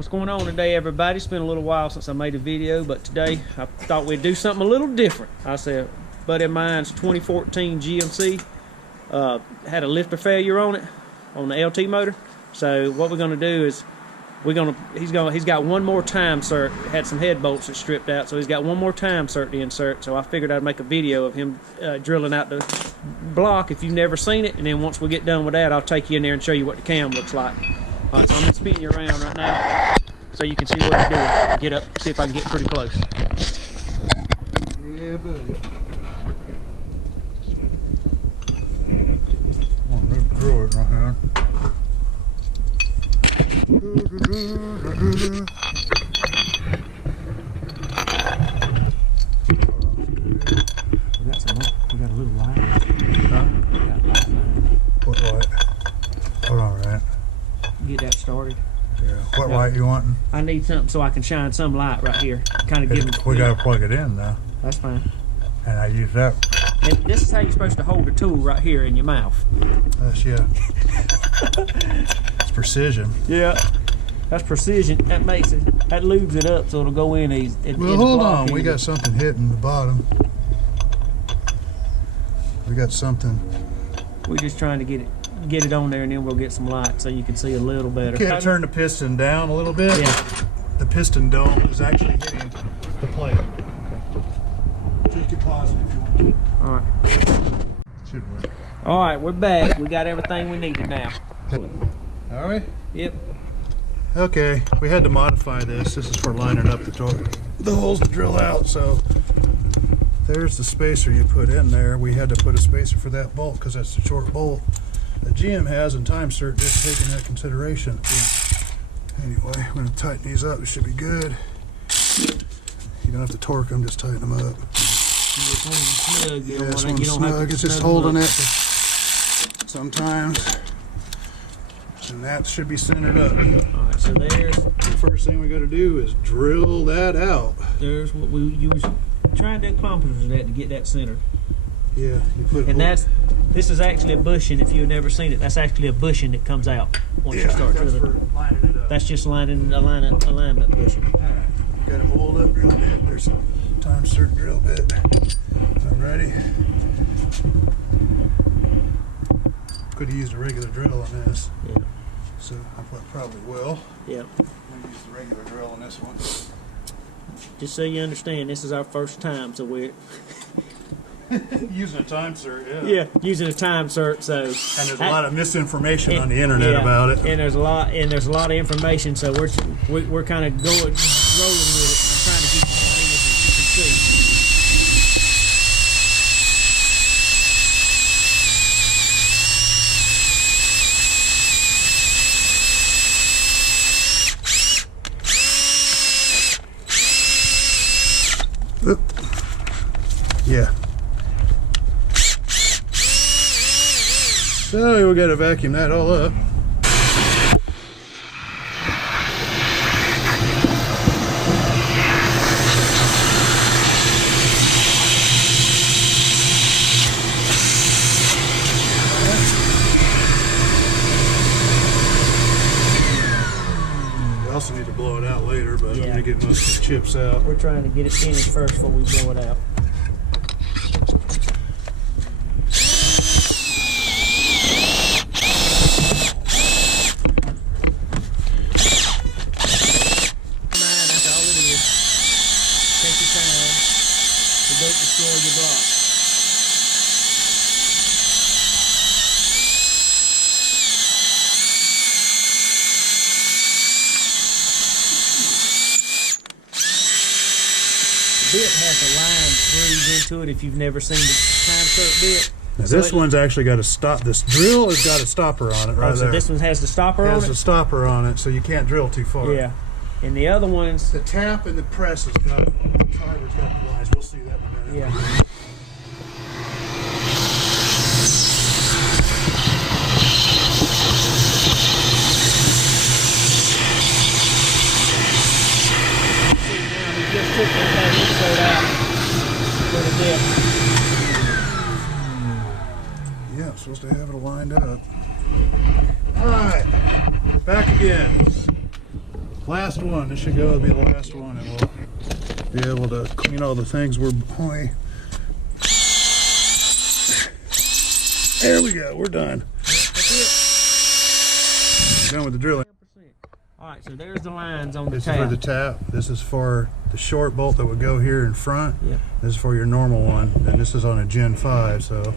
What's going on today, everybody? It's been a little while since I made a video, but today I thought we'd do something a little different. I said, buddy of mine's 2014 GMC had a lifter failure on it, on the LT motor. So what we're going to do is he's got one more time cert. Had some head bolts that stripped out, so he's got one more time cert to insert. So I figured I'd make a video of him drilling out the block if you've never seen it, and then once we get done with that, I'll take you in there and show you what the cam looks like. All right, so I'm gonna spin you around right now so you can see what he's doing. Get up, see if I can get pretty close. Yeah, buddy. I'm gonna drill it right here. We got a little light. Huh? We got light behind. What light? Hold on, right? Get that started. Yeah. What light you wanting? I need something so I can shine some light right here. Kind of give him. We gotta plug it in now. That's fine. And I use that. And this is how you're supposed to hold the tool right here in your mouth. That's it's precision. Yeah. That's precision. That makes it. That lubes it up so it'll go in easy. Well, hold on. We got something hitting the bottom. We got something. We're just trying to get it on there, and then we'll get some light so you can see a little better. Okay, turn the piston down a little bit. Yeah. The piston dome is actually hitting the plate. Take it positive if you want to. All right. Should work. All right, we're back. We got everything we needed now. All right. Yep. Okay, we had to modify this. This is for lining up the holes to drill out. So there's the spacer you put in there. We had to put a spacer for that bolt because that's the short bolt that GM has, and time cert just taking that consideration. Anyway, I'm going to tighten these up. It should be good. You don't have to torque them, just tighten them up. Yeah, this one's snug. It's just holding it sometimes. And that should be centered up. All right, so there's the first thing we got to do is drill that out. There's what we use. Try and do kilometers of that to get that centered. Yeah, you put. And this is actually a bushing. If you've never seen it, that's actually a bushing that comes out once you start drilling. That's for lining it up. That's just alignment bushing. You got to hold up real bit. There's a time cert drill bit. Alrighty. Could have used a regular drill on this. Yeah. So I probably will. Yeah. I'm gonna use the regular drill on this one. Just so you understand, this is our first time, so we're using a time cert. Yeah. Yeah, using a time cert. So and there's a lot of misinformation on the internet about it. And there's a lot of information. So we're kind of rolling with it. I'm trying to keep it clean as you can see. Oop. Yeah. So we got to vacuum that all up. We also need to blow it out later, but I'm gonna get most of the chips out. We're trying to get it finished first before we blow it out. That's all it is. Take your time. You don't destroy your block. Bit has a line groove into it if you've never seen the time cert bit. Now this one's actually got a stop. This drill has got a stopper on it right so there. this one has the stopper on it? It has a stopper on it, so you can't drill too far. Yeah. And the other ones... The tap and the press has got, the driver's got the lines. We'll see that in a minute. Yeah. Just took that insert out for the dip. Yeah, I'm supposed to have it lined up. Alright, back again. Last one. This should be the last one, and we'll be able to clean all the things we're behind. There we go. We're done. We're done with the drilling. All right, so there's the lines on the This tap. is for the tap. This is for the short bolt that would go here in front. Yeah. This is for your normal one, and this is on a Gen 5. So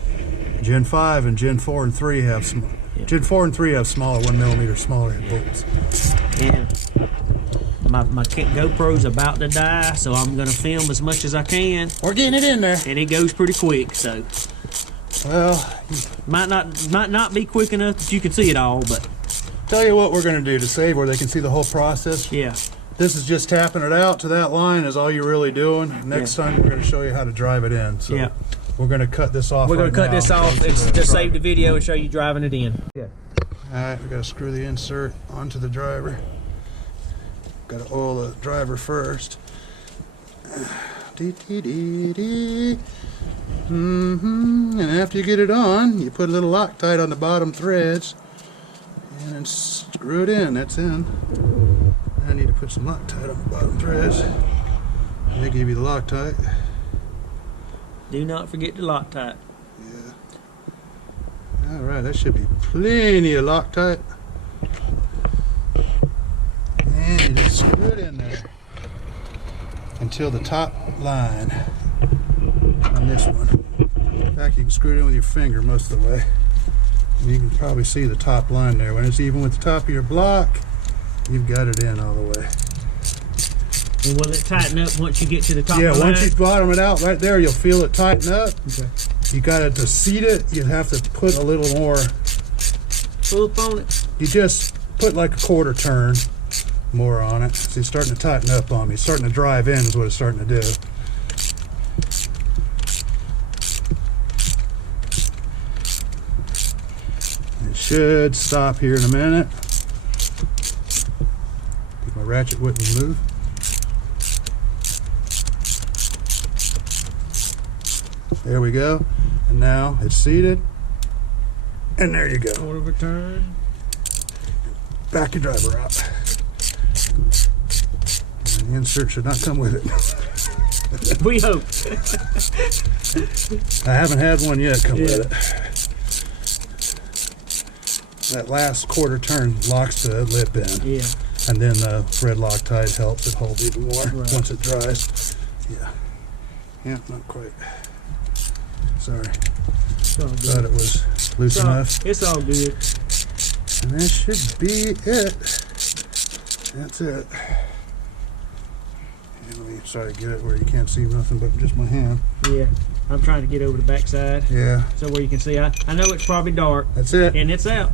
Gen 5 and Gen 4 and 3 have some. Yeah. Gen 4 and 3 have smaller, 1 millimeter smaller bolts. And my GoPro's about to die, so I'm gonna film as much as I can. We're getting it in there. And it goes pretty quick, so Well, might not be quick enough that you can see it all, but tell you what we're going to do to save where they can see the whole process. yeah. This is just tapping it out to that line is all you're really doing. Next time we're going to show you how to drive it in. So Yeah. we're going to cut this off. We're gonna right cut now. this off to save the video and show you driving it in. Yeah. Alright, we got to screw the insert onto the driver. Got to oil the driver first. And after you get it on, you put a little Loctite on the bottom threads and then screw it in. That's in. I need to put some Loctite on the bottom threads. They give you the Loctite. Do not forget the Loctite. Yeah. Alright, that should be plenty of Loctite. And you just screw it in there until the top line on this one. In fact, you can screw it in with your finger most of the way. And you can probably see the top line there. When it's even with the top of your block, you've got it in all the way. And will it tighten up once you get to the top Yeah, of the line? once you bottom it out right there, you'll feel it tighten up. Okay. You got to seat it, you have to put a little more. Pull up on it. You just put like a quarter turn more on it. See, it's starting to tighten up on me. It's starting to drive in is what it's starting to do. It should stop here in a minute. If my ratchet wouldn't move. There we go. And now it's seated. And there you go. Quarter of a turn. Back your driver out. And the insert should not come with it. We hope. I haven't had one yet come Yeah. with it. That last quarter turn locks the lip in. Yeah. And then the red Loctite helps it hold even more Right. once it dries. Yeah. Yeah, not quite. Sorry. It's all good. Thought it was loose enough. It's all good. And that should be it. That's it. And let me try to get it where you can't see nothing but just my hand. Yeah. I'm trying to get over the backside Yeah, so where you can see. I know it's probably dark that's it. and it's out.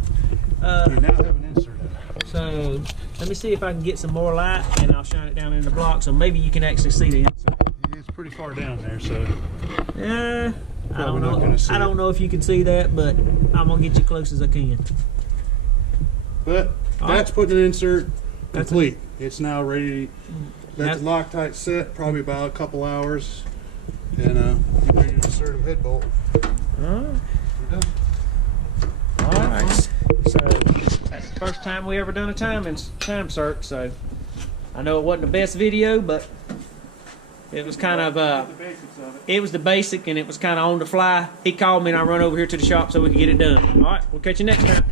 You now have an insert in. So let me see if I can get some more light and I'll shine it down in the block so maybe you can actually see the insert. It's pretty far down there, so Yeah. I Probably don't not know. gonna see I don't it. know if you can see that, but I'm gonna get you close as I can. but All that's putting an insert That's complete. It's now ready. Let the That's- Loctite set probably about a couple hours, and you're ready to insert a head bolt. All right. We're done. All right. So that's the first time we ever done a time cert. So I know it wasn't the best video, but it was kind of The basics of it. it was the basic and it was kind of on the fly. He called me and I run over here to the shop so we could get it done. All right. We'll catch you next time.